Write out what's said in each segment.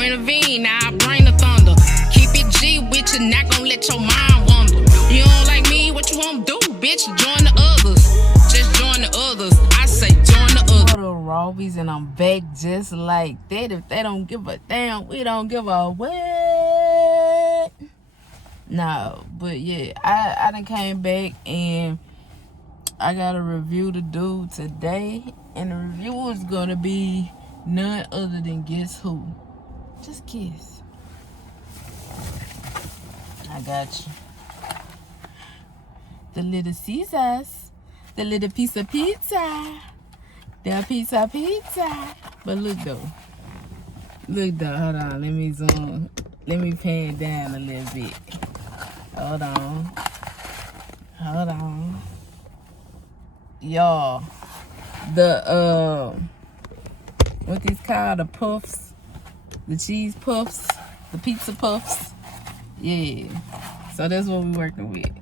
gon' intervene, now I bring the thunder. Keep it G with you, not gon' let your mind wander. You don't like me, what you won't do, bitch? Join the others. Just join the others. I say join the others. Rawbies, and I'm back just like that. If they don't give a damn, we don't give a what. No, but yeah, I done came back and I got a review to do today, and the review is gonna be none other than guess who? Just guess. I got you. The Little Caesars, the little piece of pizza, the pizza. But look though, hold on. Let me zoom. Let me pan down a little bit. Hold on. Y'all, the what these called, the puffs, the cheese puffs, the pizza puffs. Yeah, so that's what we working with.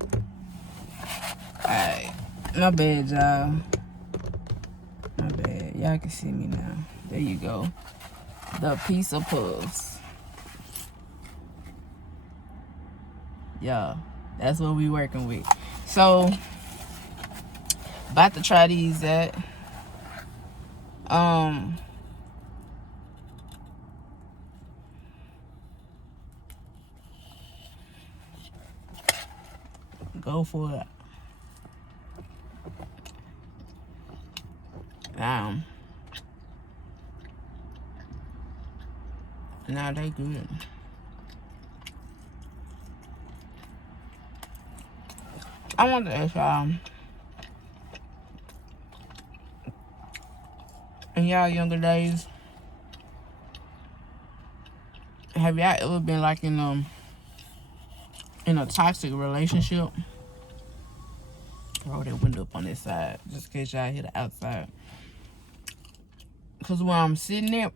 Alright, my bad, y'all. My bad. Y'all can see me now. There you go. The pizza puffs. Yeah, that's what we working with. So, about to try these at go for it. Now they good. I want to ask y'all, in y'all younger days, have y'all ever been like in a toxic relationship? Roll that window up on this side, just in case y'all hear the outside. Cause where I'm sitting at,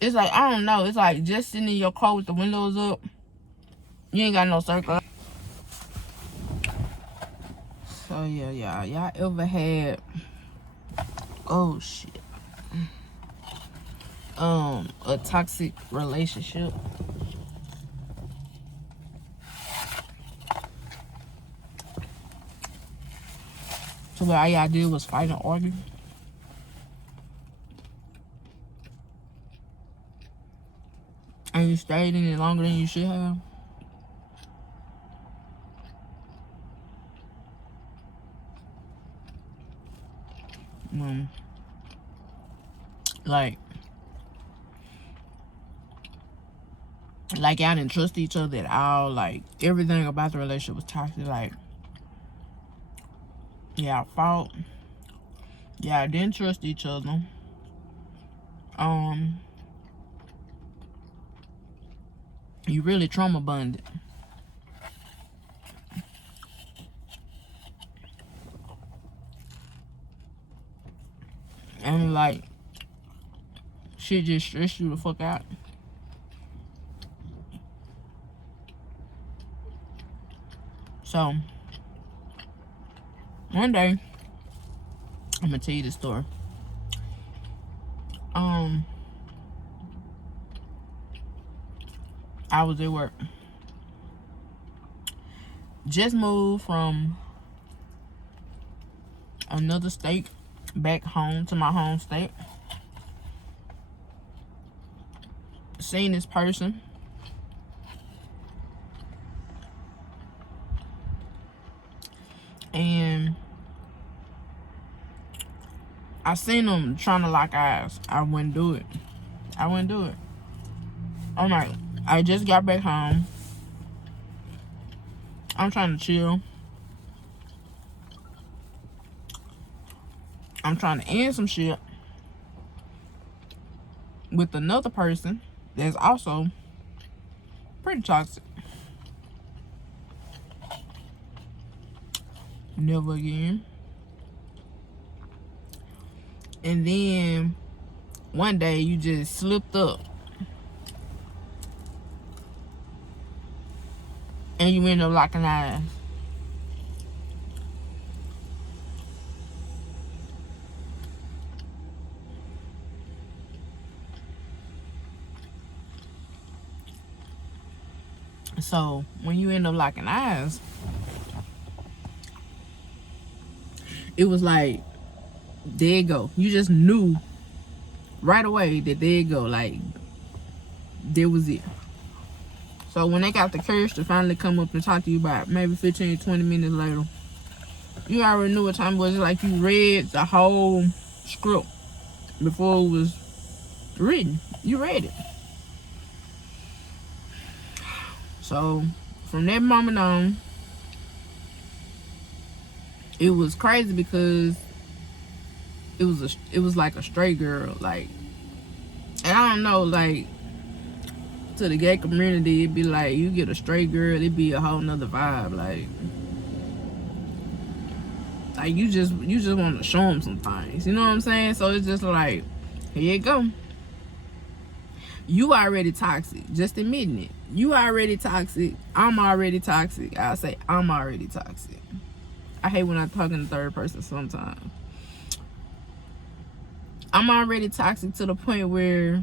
it's like, I don't know, it's like just sitting in your car with the windows up, you ain't got no circle. So yeah, y'all ever had, oh shit, a toxic relationship? So what all y'all did was fight and argue? And you stayed in it longer than you should have? Like y'all didn't trust each other at all. Like everything about the relationship was toxic. Like y'all fought. Y'all didn't trust each other. You really trauma bonded. And like shit just stressed you the fuck out. So one day, I'm gonna tell you the story. I was at work. Just moved from another state back home to my home state. Seen this person. And I seen them trying to lock eyes. I wouldn't do it. I'm like, I just got back home. I'm trying to chill. I'm trying to end some shit with another person that's also pretty toxic. Never again. And then one day you just slipped up and you end up locking eyes. So when you end up locking eyes, it was like, there you go. You just knew right away that there you go. Like, there was it. So when they got the courage to finally come up and talk to you about maybe 15, 20 minutes later, you already knew what time it was. Like, you read the whole script before it was written. You read it. So from that moment on, it was crazy because it was like a straight girl, like, and I don't know, like, to the gay community, it'd be like, you get a straight girl, it'd be a whole nother vibe, like you just want to show them some things, you know what I'm saying? So it's just like, here you go. You already toxic, just admitting it. You already toxic. I'm already toxic. I say I'm already toxic. I hate when I talk in the third person sometimes. I'm already toxic to the point where,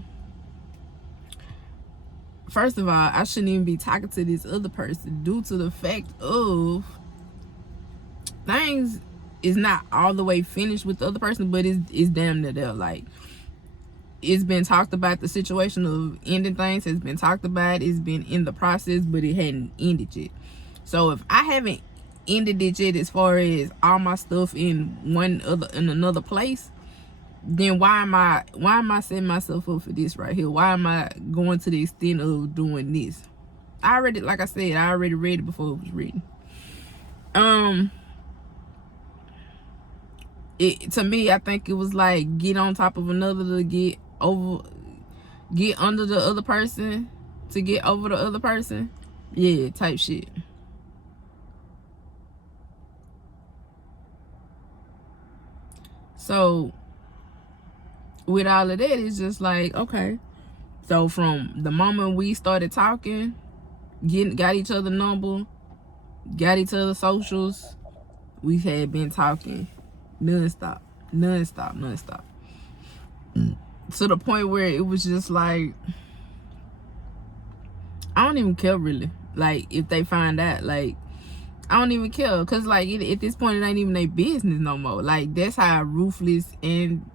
first of all, I shouldn't even be talking to this other person due to the fact of things is not all the way finished with the other person, but it's damn near there. Like, it's been talked about, the situation of ending things has been talked about, it's been in the process, but it hadn't ended yet. So if I haven't ended it yet as far as all my stuff in another place, then why am I setting myself up for this right here? Why am I going to the extent of doing this? Like I said, I already read it before it was written. To me, I think it was like, get on top of another to get under the other person to get over the other person. Yeah, type shit. So with all of that, it's just like, okay. So from the moment we started talking, got each other number, got each other socials, we had been talking non-stop. To the point where it was just like, I don't even care really. Like, if they find out, like, I don't even care. Because, like, at this point, it ain't even their business no more. Like, that's how ruthless and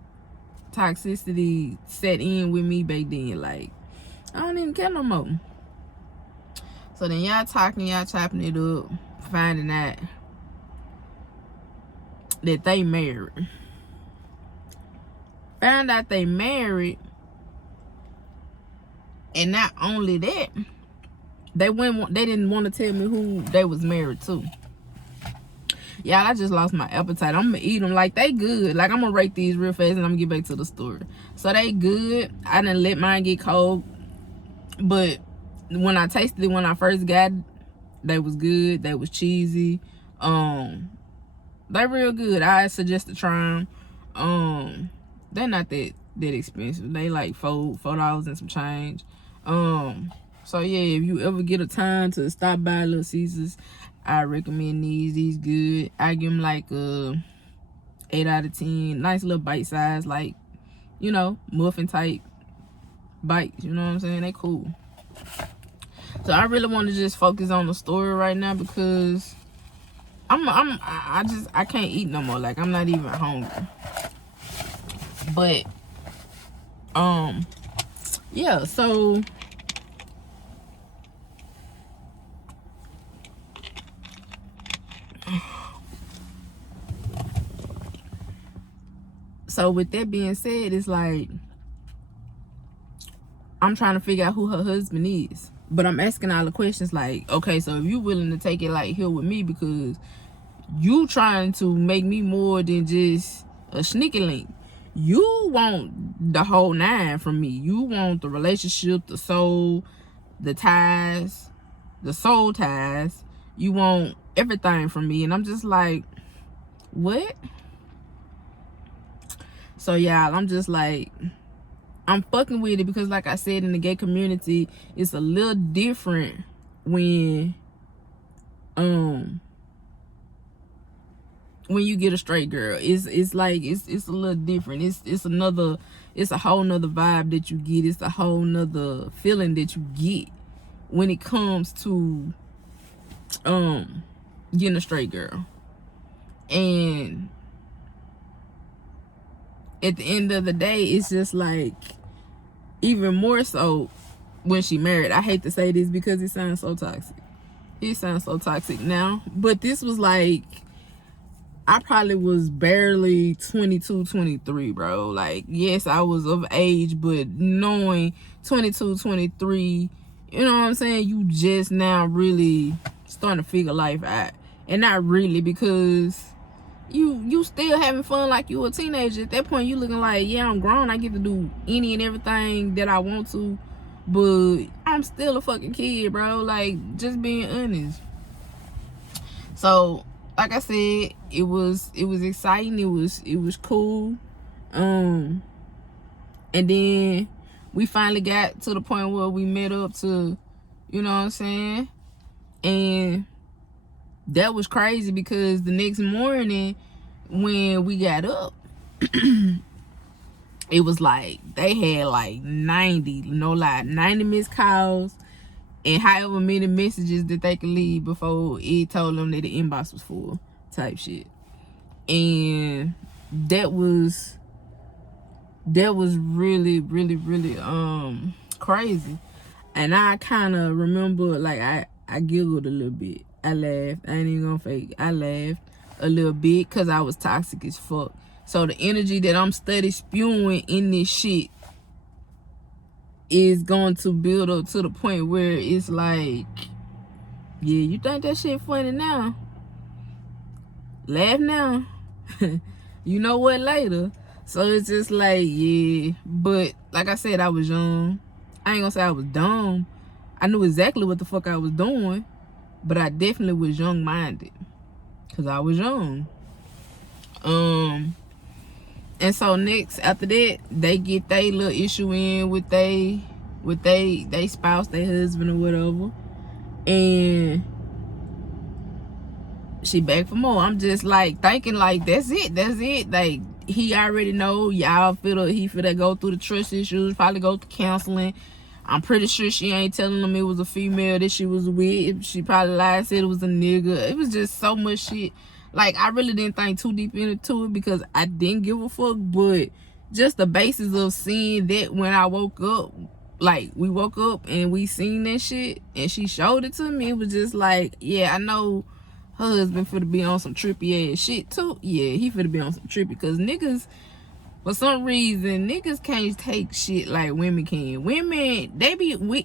toxicity set in with me back then. Like, I don't even care no more. So then y'all talking, y'all chopping it up, finding out that they married. Found out they married, and not only that, they didn't want to tell me who they was married to. Y'all, I just lost my appetite. I'm gonna eat them. Like, they good. Like, I'm gonna rate these real fast and I'm gonna get back to the story. So they good. I didn't let mine get cold, but when I tasted it when I first got it, they was good. They was cheesy. They real good. I suggest to try them. They're not that expensive. They like $4 and some change. So yeah, if you ever get a time to stop by Little Caesars, I recommend these. These good. I give them like 8 out of 10. Nice little bite size, like, you know, muffin type bites. You know what I'm saying? They cool. So I really want to just focus on the story right now because I can't eat no more. Like, I'm not even hungry. But yeah, so with that being said, it's like, I'm trying to figure out who her husband is. But I'm asking all the questions like, okay, so if you willing to take it like here with me because you trying to make me more than just a sneaky link. You want the whole 9 from me. You want the relationship, the soul, the ties, the soul ties. You want everything from me. And I'm just like, what? So y'all, I'm just like, I'm fucking with it because, like I said, in the gay community, it's a little different when you get a straight girl. It's like it's a little different. It's a whole nother vibe that you get. It's a whole nother feeling that you get when it comes to getting a straight girl. And at the end of the day, it's just like, even more so when she married. I hate to say this because it sounds so toxic. It sounds so toxic now, but this was like, I probably was barely 22, 23, bro. Like, yes, I was of age, but knowing 22, 23, you know what I'm saying? You just now really starting to figure life out. And not really, because you still having fun like you a teenager. At that point, you looking like, yeah, I'm grown. I get to do any and everything that I want to. But I'm still a fucking kid, bro. Like, just being honest. So, like I said, it was exciting. It was cool. And then we finally got to the point where we met up to, you know what I'm saying? And that was crazy because the next morning when we got up, it was like they had like 90, no lie, 90 missed calls and however many messages that they could leave before it told them that the inbox was full, type shit. And that was really, really, really crazy. And I kind of remember, like, I giggled a little bit. I laughed. I ain't even gonna fake. I laughed a little bit because I was toxic as fuck. So the energy that I'm steady spewing in this shit is going to build up to the point where it's like, yeah, you think that shit funny now? Laugh now. You know what later? So it's just like, yeah. But like I said, I was young. I ain't gonna say I was dumb. I knew exactly what the fuck I was doing. But I definitely was young-minded. Because I was young. And so next, after that, they get their little issue in with they spouse, their husband or whatever. And she back for more. I'm just like thinking like, that's it. Like, he already know y'all he finna go through the trust issues, probably go through counseling. I'm pretty sure she ain't telling them it was a female that she was with. She probably lied, said it was a nigga. It was just so much shit. Like, I really didn't think too deep into it because I didn't give a fuck. But just the basis of seeing that when I woke up, like, we woke up and we seen that shit and she showed it to me, it was just like, yeah, I know her husband finna be on some trippy ass shit too. Yeah, he finna be on some trippy, because niggas, for some reason, niggas can't take shit like women can. Women, they be, we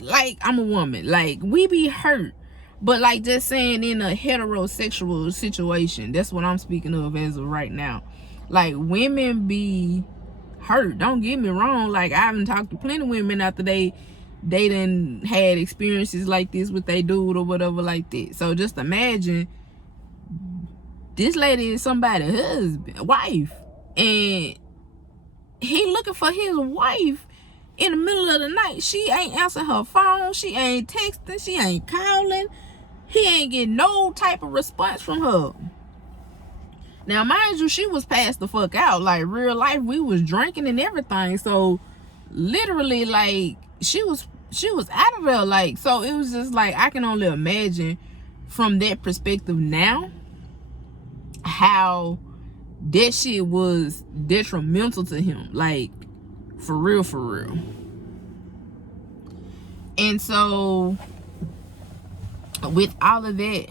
like, I'm a woman. Like, we be hurt. But, like, just saying in a heterosexual situation, that's what I'm speaking of as of right now. Like, women be hurt. Don't get me wrong. Like, I haven't talked to plenty of women after they done had experiences like this with they dude or whatever like that. So, just imagine, this lady is somebody's husband, wife. And he looking for his wife in the middle of the night. She ain't answering her phone. She ain't texting. She ain't calling. He ain't getting no type of response from her. Now, mind you, she was passed the fuck out. Like, real life, we was drinking and everything. So, literally, like, she was out of there. Like, so it was just like, I can only imagine from that perspective now how that shit was detrimental to him. Like, for real, for real. And so, with all of that,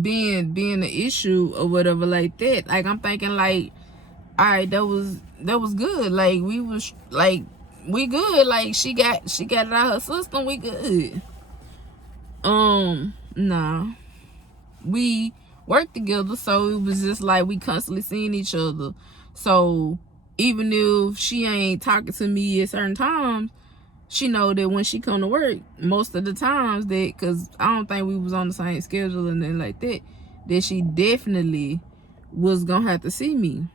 being the issue or whatever like that, like, I'm thinking like, all right, that was good. Like, we was like, we good. Like, she got it out of her system. We good. Nah, we worked together, so it was just like we constantly seeing each other. So even if she ain't talking to me at certain times, she know that when she come to work, most of the times that, because I don't think we was on the same schedule and then like that, that she definitely was gonna have to see me.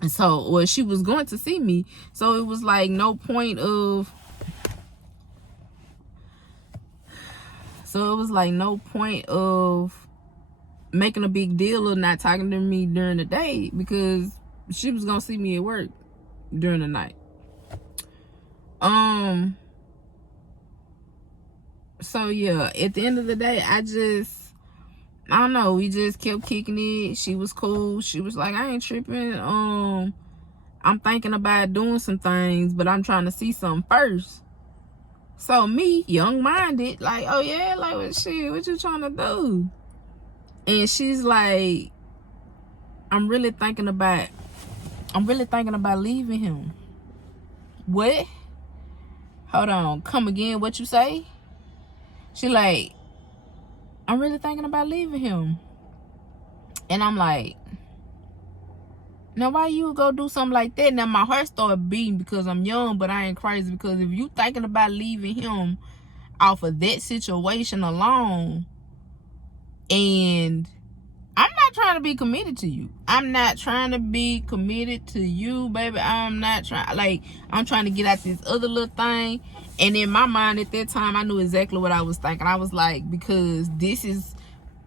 And so, or she was going to see me. So it was like no point of, making a big deal of not talking to me during the day, because she was gonna see me at work during the night. So yeah, at the end of the day, I don't know, we just kept kicking it. She was cool. She was like, I ain't tripping. I'm thinking about doing some things, but I'm trying to see something first. So me, young-minded, like, oh yeah, like, what shit, what you trying to do? And she's like, I'm really thinking about leaving him. What? Hold on, come again, what you say? She like, I'm really thinking about leaving him. And I'm like, now why you go do something like that? Now my heart started beating because I'm young, but I ain't crazy. Because if you thinking about leaving him off of that situation alone, and I'm not trying to be committed to you. I'm not trying to be committed to you, baby. I'm not trying, like, I'm trying to get out this other little thing. And in my mind at that time, I knew exactly what I was thinking. I was like, because this is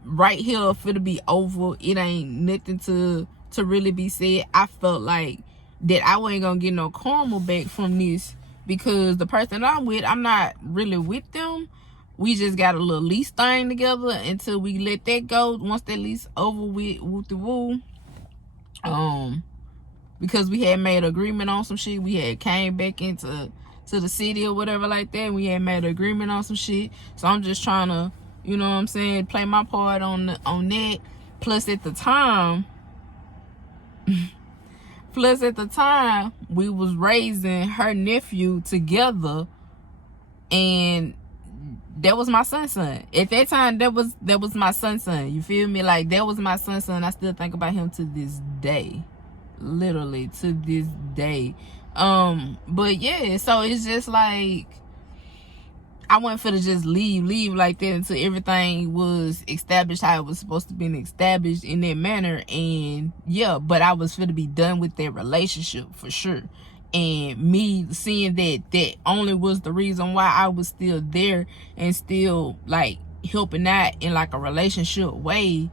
right here for to be over. It ain't nothing to really be said. I felt like that I wasn't gonna get no karma back from this, because the person I'm with, I'm not really with them. We just got a little lease thing together until we let that go. Once that lease over with, woo. Because we had made an agreement on some shit. We had came back into the city or whatever like that. We had made an agreement on some shit. So I'm just trying to, you know what I'm saying, play my part on that. Plus at the time, we was raising her nephew together, and that was my son. At that time, that was my son. You feel me? Like, that was my son. I still think about him to this day. Literally to this day. But yeah, so it's just like, I wasn't finna just leave like that until everything was established how it was supposed to be established in that manner. And yeah, but I was finna be done with that relationship for sure. And me seeing that only was the reason why I was still there and still like helping out in like a relationship way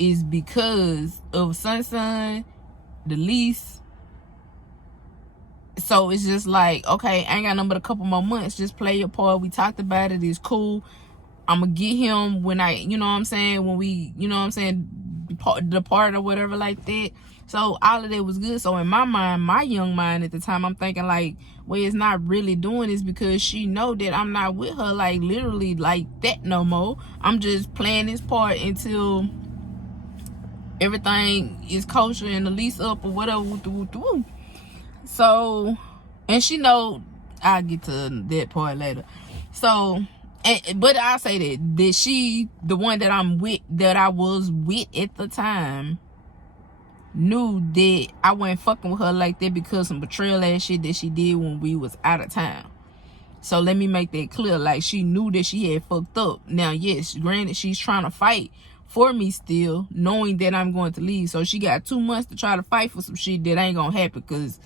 is because of son, the lease. So it's just like, okay, I ain't got nothing but a couple more months. Just play your part. We talked about it. It's cool. I'm gonna get him when I, you know what I'm saying, when we, you know what I'm saying, depart or whatever like that. So all of that was good. So in my mind, my young mind at the time, I'm thinking like, well, it's not really doing this because she know that I'm not with her like literally like that no more. I'm just playing this part until everything is kosher and the lease up or whatever. So, and she know I'll get to that part later. So, but I'll say that she, the one that I was with at the time, knew that I wasn't fucking with her like that because some betrayal ass shit that she did when we was out of town. So let me make that clear. Like, she knew that she had fucked up. Now, yes, granted, she's trying to fight for me still, knowing that I'm going to leave. So she got 2 months to try to fight for some shit that ain't gonna happen, because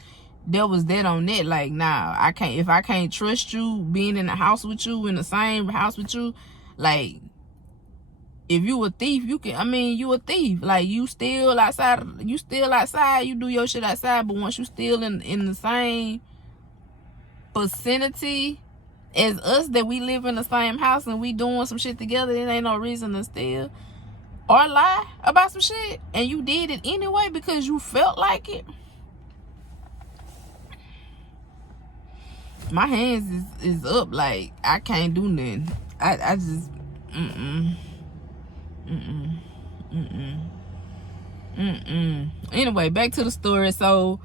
there was that on that. Like, nah, I can't, if I can't trust you being in the house with you, in the same house with you, like, if you a thief, you a thief. Like, you still outside, you do your shit outside, but once you still in the same vicinity as us, that we live in the same house and we doing some shit together, it ain't no reason to steal or lie about some shit. And you did it anyway because you felt like it. My hands is up. Like, I can't do nothing. I just Anyway, back to the story. So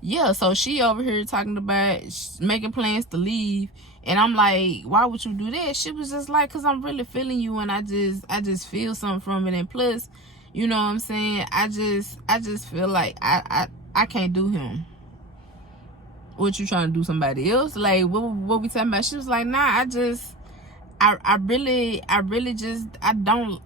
yeah, so she over here talking about making plans to leave, and I'm like, why would you do that? She was just like, because I'm really feeling you, and I just feel something from it. And plus, you know what I'm saying, I just feel like I can't do him. What, you trying to do somebody else? Like, what we talking about? She was like, nah, I really just I don't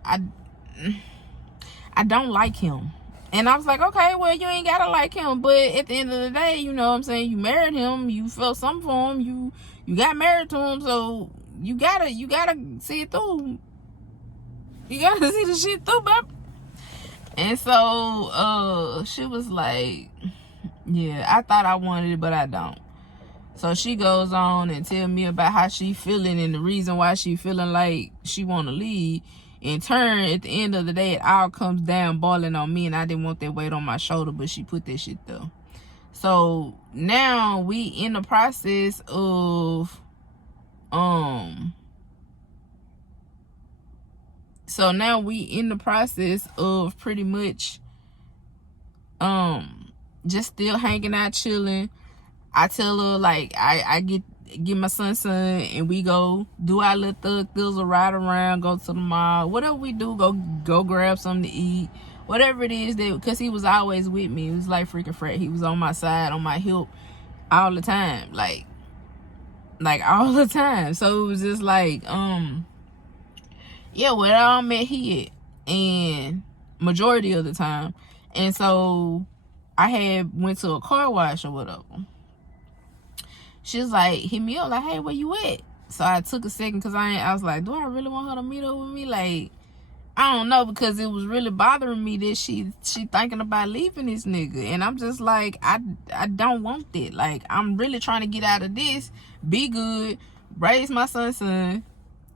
like him. And I was like, okay, well, you ain't gotta like him, but at the end of the day, you know what I'm saying, you married him, you felt something for him, you got married to him, so you gotta see it through. You gotta see the shit through, baby. And so she was like, yeah, I thought I wanted it, but I don't. So she goes on and tell me about how she feeling and the reason why she feeling like she want to leave. In turn, at the end of the day, it all comes down boiling on me, and I didn't want that weight on my shoulder, but she put that shit there. So now we in the process of pretty much just still hanging out, chilling. I tell her, like, I get my son and we go do our little thug ride around, go to the mall, whatever we do, go grab something to eat, whatever it is, that because he was always with me. It was like freaking Fred. He was on my side, on my hip all the time, like all the time. So it was just like yeah, where I met he at, and majority of the time. And so I had went to a car wash or whatever. She was like, hit me up, like, hey, where you at? So I took a second, because I was like, do I really want her to meet up with me? Like, I don't know, because it was really bothering me that she thinking about leaving this nigga. And I'm just like, I don't want that. Like, I'm really trying to get out of this, be good, raise my son,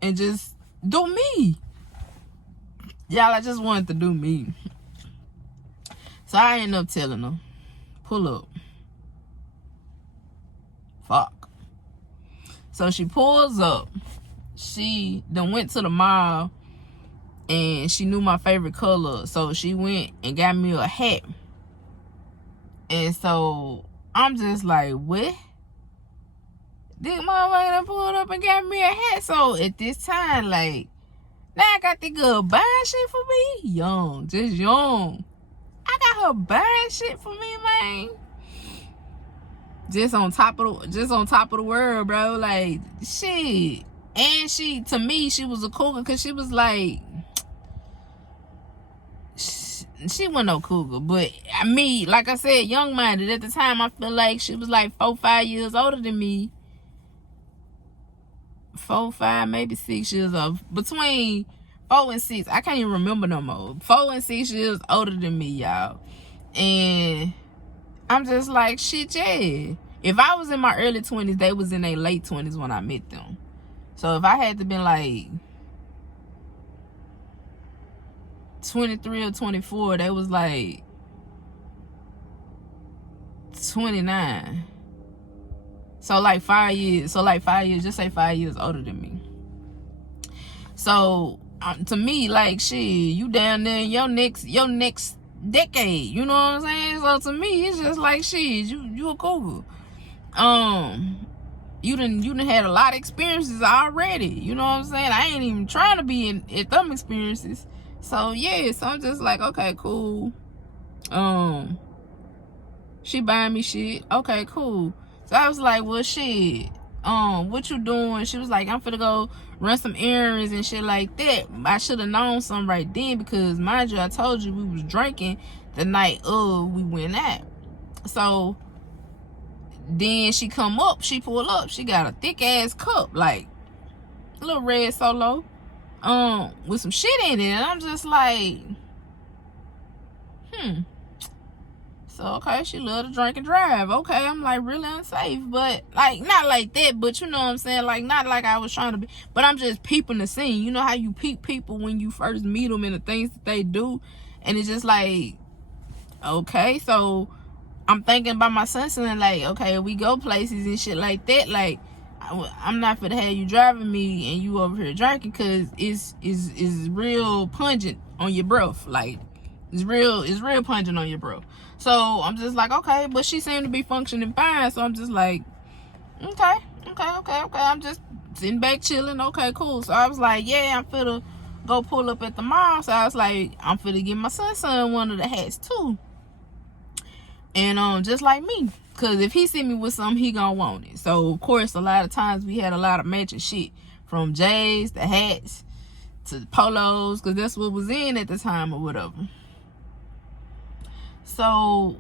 and just do me. Y'all, I just wanted to do me. So I ended up telling her, pull up. Fuck. So she pulls up. She then went to the mall, and she knew my favorite color, so she went and got me a hat. And so I'm just like, what? This motherfucker done pulled up and got me a hat. So at this time, like, now I got the girl buying shit for me. Young, just young. I got her buying shit for me, man. Just on top of the world, bro. Like, shit. And to me, she was a cougar, because she was like, she wasn't no cougar, but me, like I said, young-minded. At the time, I feel like she was like 4-5 years older than me. 4, 5, maybe 6 years old. Between 4 and 6. I can't even remember no more. 4 and 6 years older than me, y'all. And I'm just like, shit, yeah. If I was in my early 20s, they was in their late 20s when I met them. So if I had to been like 23 or 24, they was like 29. So like 5 years. Just say 5 years older than me. So to me, like, shit, you down there in your next decade. You know what I'm saying? So to me, it's just like, shit, you a cougar. You done had a lot of experiences already. You know what I'm saying? I ain't even trying to be at them experiences. So yeah, so I'm just like, okay, cool. She buying me shit. Okay, cool. So I was like, well, shit, what you doing? She was like, I'm finna go run some errands and shit like that. I should have known something right then, because mind you, I told you we was drinking the night we went out. So then she come up, she pull up, she got a thick ass cup, like a little red Solo, with some shit in it. And I'm just like, So okay, she love to drink and drive. Okay, I'm like, really unsafe, but like, not like that, but you know what I'm saying, like, not like I was trying to be, but I'm just peeping the scene. You know how you peep people when you first meet them and the things that they do, and it's just like, okay. So I'm thinking about my son, like, okay, we go places and shit like that, like, I'm not finna have you driving me and you over here drinking, because it's real pungent on your breath. Like, it's real pungent on your breath. So I'm just like, okay, but she seemed to be functioning fine. So I'm just like, okay. I'm just sitting back chilling. Okay, cool. So I was like, yeah, I'm finna go pull up at the mall. So I was like, I'm finna give my son one of the hats too. And just like me, because if he see me with something, he gonna want it. So of course, a lot of times we had a lot of matching shit, from J's to hats to polos, because that's what was in at the time or whatever. So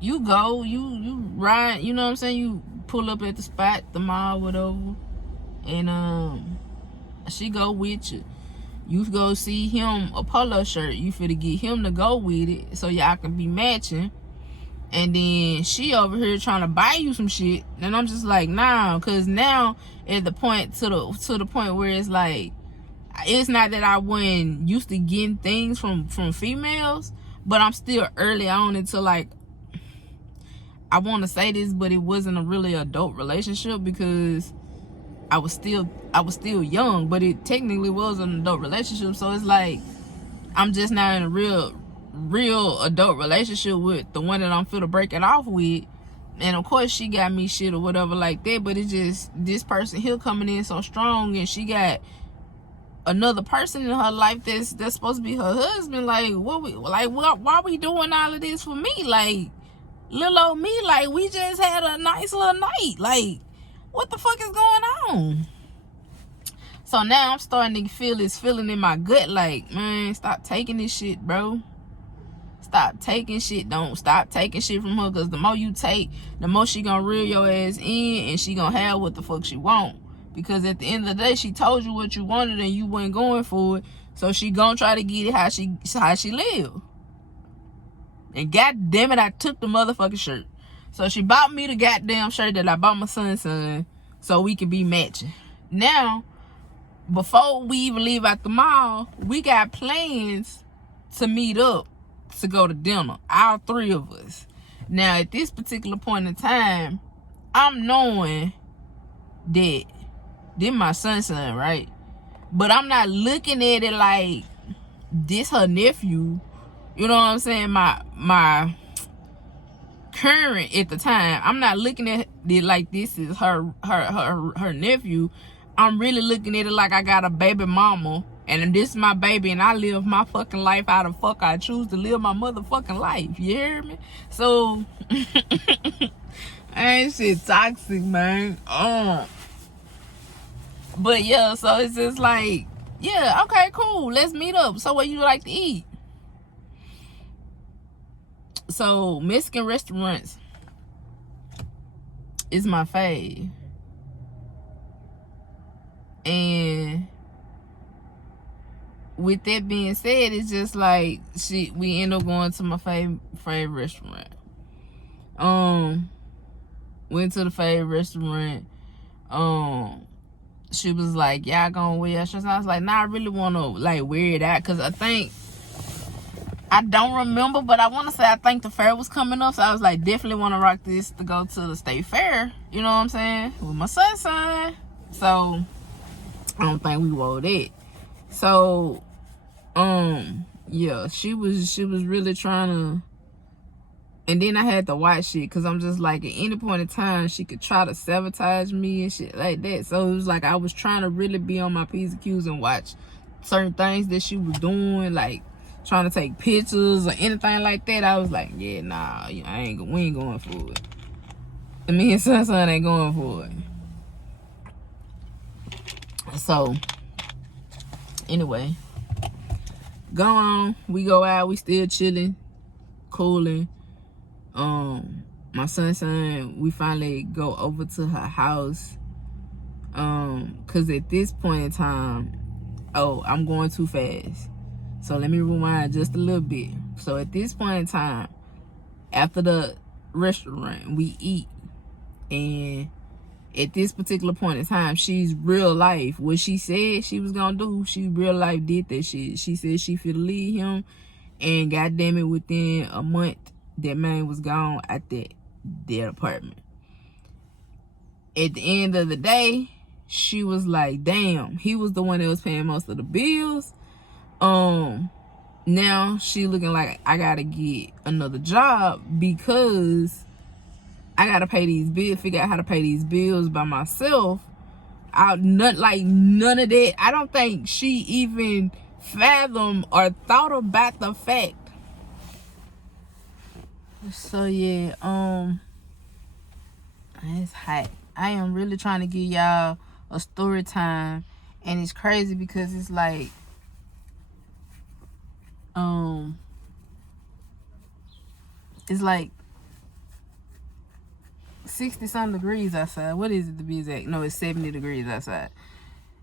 you go, you ride, you know what I'm saying, you pull up at the spot, the mall, whatever, and she go with you. You go see him a polo shirt. You finna get him to go with it so y'all can be matching. And then she over here trying to buy you some shit. And I'm just like, nah, cause now at the point to the point where it's like, it's not that I wasn't used to getting things from females, but I'm still early on into like, I want to say this, but it wasn't a really adult relationship because I was still young, but it technically was an adult relationship. So it's like I'm just now in a real adult relationship with the one that I'm finna break it off with. And of course she got me shit or whatever like that, but it's just this person here coming in so strong, and she got another person in her life that's supposed to be her husband. Like, why we doing all of this for me? Like, little old me, like, we just had a nice little night. Like, what the fuck is going on? So now I'm starting to feel this feeling in my gut, like, man, stop taking this shit, bro. Stop taking shit. Don't stop taking shit from her, because the more you take, the more she gonna reel your ass in, and she gonna have what the fuck she want. Because at the end of the day, she told you what you wanted and you weren't going for it, so she gonna try to get it how she live. And god damn it, I took the motherfucking shirt. So she bought me the goddamn shirt that I bought my son so we could be matching. Now, before we even leave out the mall, we got plans to meet up to go to dinner, all three of us. Now, at this particular point in time, I'm knowing that this my son, right? But I'm not looking at it like this her nephew. You know what I'm saying? My current at the time, I'm not looking at it like this is her nephew. I'm really looking at it like I got a baby mama, and this is my baby, and I live my fucking life how the fuck I choose to live my motherfucking life. You hear me? So ain't shit toxic, man. But yeah, so it's just like, yeah, okay, cool, let's meet up. So what you like to eat? So Mexican restaurants is my fave. And with that being said, it's just like we end up going to my favorite restaurant. Went to the favorite restaurant. She was like, y'all gonna wear shirts? I was like, nah, I really wanna like wear it out, cause I don't remember, but I want to say I think the fair was coming up, so I was like, definitely want to rock this to go to the state fair. You know what I'm saying? With my son. So I don't think we wore that. So yeah, she was really trying to. And then I had to watch it, because I'm just like, at any point in time she could try to sabotage me and shit like that. So it was like I was trying to really be on my P's and Q's and watch certain things that she was doing, like trying to take pictures or anything like that. I was like, yeah, nah, we ain't going for it. And me and son ain't going for it. So anyway, go on, we go out, we still chilling, cooling. My son, we finally go over to her house. Cause at this point in time, I'm going too fast. So let me rewind just a little bit. So at this point in time, after the restaurant, we eat. And at this particular point in time, she's real life. What she said she was gonna do, she real life did that shit. She said she finna leave him. And goddamn it, within a month, that man was gone at their apartment. At the end of the day, she was like, damn, he was the one that was paying most of the bills. Now she looking like I gotta get another job, because I gotta pay these bills, figure out how to pay these bills by myself. None of that. I don't think she even fathomed or thought about the fact. So yeah, it's hot. I am really trying to give y'all a story time, and it's crazy because it's like, it's like 60-some degrees outside. What is it to be exact? No, it's 70 degrees outside.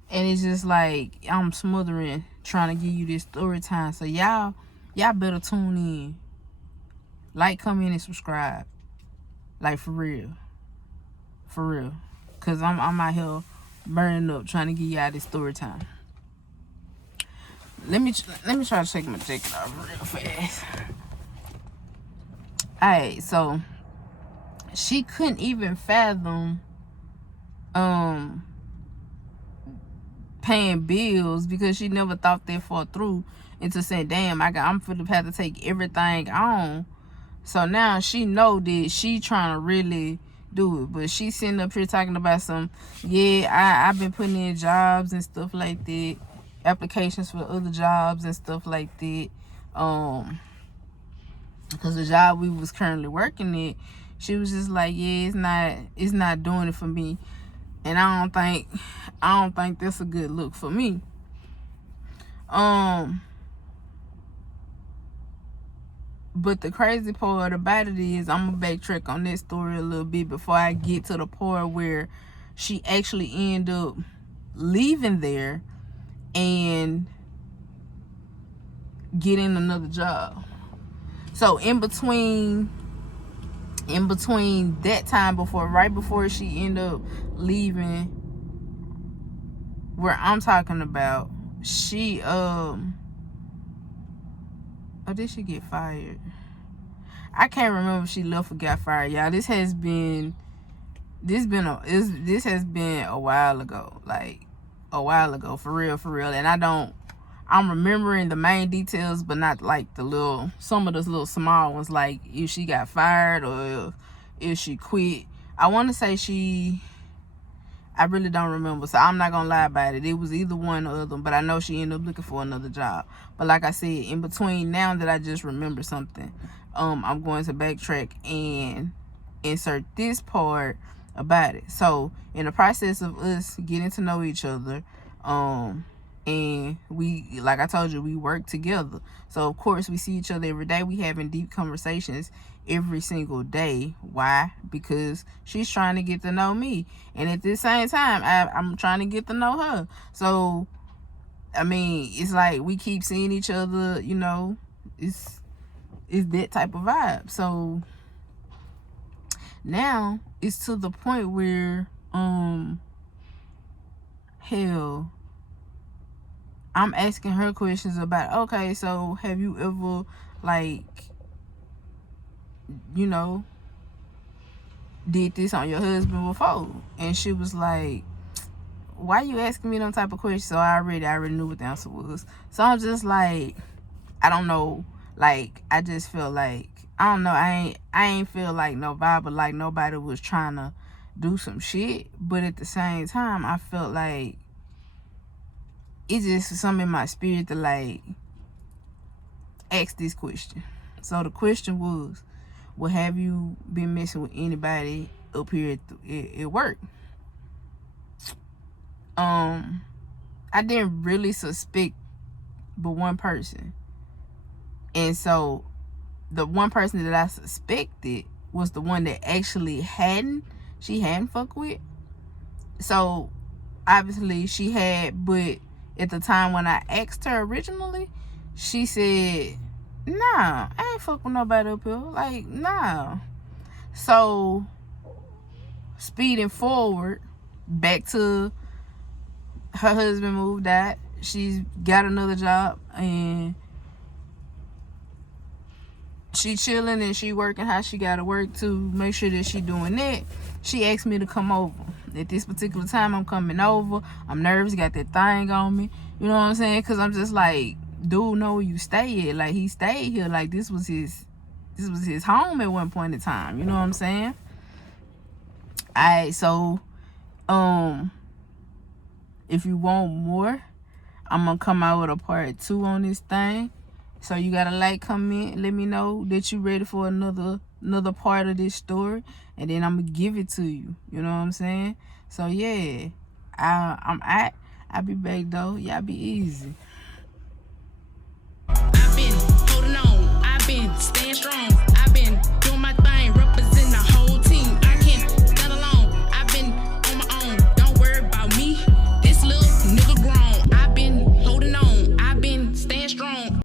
And it's just like I'm smothering trying to give you this story time. So y'all better tune in. Like, comment, and subscribe. Like, for real. For real. Because I'm out here burning up trying to give y'all this story time. Let me try to take my jacket off real fast. Alright, so she couldn't even fathom paying bills because she never thought that far through into saying, damn, I'm finna have to take everything on. So now she know that she trying to really do it, but she sitting up here talking about some, I've been putting in jobs and stuff like that, applications for other jobs and stuff like that, because the job we was currently working at, she was just like, it's not doing it for me, and I don't think that's a good look for me. But the crazy part about it is, I'm gonna backtrack on that story a little bit before I get to the part where she actually ended up leaving there and getting another job. So in between that time, right before she ended up leaving, where I'm talking about, she did she get fired? I can't remember if she left or got fired, y'all. This has been a while ago, like a while ago, for real. And I'm remembering the main details, but not like some of those little small ones, like if she got fired or if she quit. I want to say I really don't remember, so I'm not gonna lie about it. It was either one or other, but I know she ended up looking for another job. But like I said, in between now that I just remember something, I'm going to backtrack and insert this part about it. So in the process of us getting to know each other, and we, like I told you, we work together. So of course we see each other every day. We having deep conversations every single day. Why? Because she's trying to get to know me, and at the same time I'm trying to get to know her. So I mean, it's like we keep seeing each other, you know, it's that type of vibe. So now it's to the point where hell, I'm asking her questions about, okay, so have you ever, like, you know, did this on your husband before? And she was like, why you asking me them type of questions? So I already knew what the answer was. So I'm just like, I don't know, like, I just feel like, I don't know, I ain't feel like no vibe, but like nobody was trying to do some shit. But at the same time, I felt like it's just something in my spirit to like ask this question. So the question was, well, have you been messing with anybody up here at work? I didn't really suspect but one person. And so the one person that I suspected was the one that actually she hadn't fucked with. So obviously she had, but at the time when I asked her originally, she said, nah, I ain't fuck with nobody up here. Like, nah. So speeding forward back to her husband moved out. She's got another job and she chilling and she working how she gotta work to make sure that she doing that. She asked me to come over. At this particular time, I'm coming over. I'm nervous, got that thing on me. You know what I'm saying? Because I'm just like, dude, know where you stay at. Like, he stayed here. Like, this was his home at one point in time. You know what I'm saying? Alright, so if you want more, I'm gonna come out with a part 2 on this thing. So you gotta like, comment, let me know that you ready for another part of this story, and then I'm gonna give it to you. You know what I'm saying? So yeah, I'll be back though. Y'all be easy. I've been holding on, I've been staying strong, I've been doing my thing.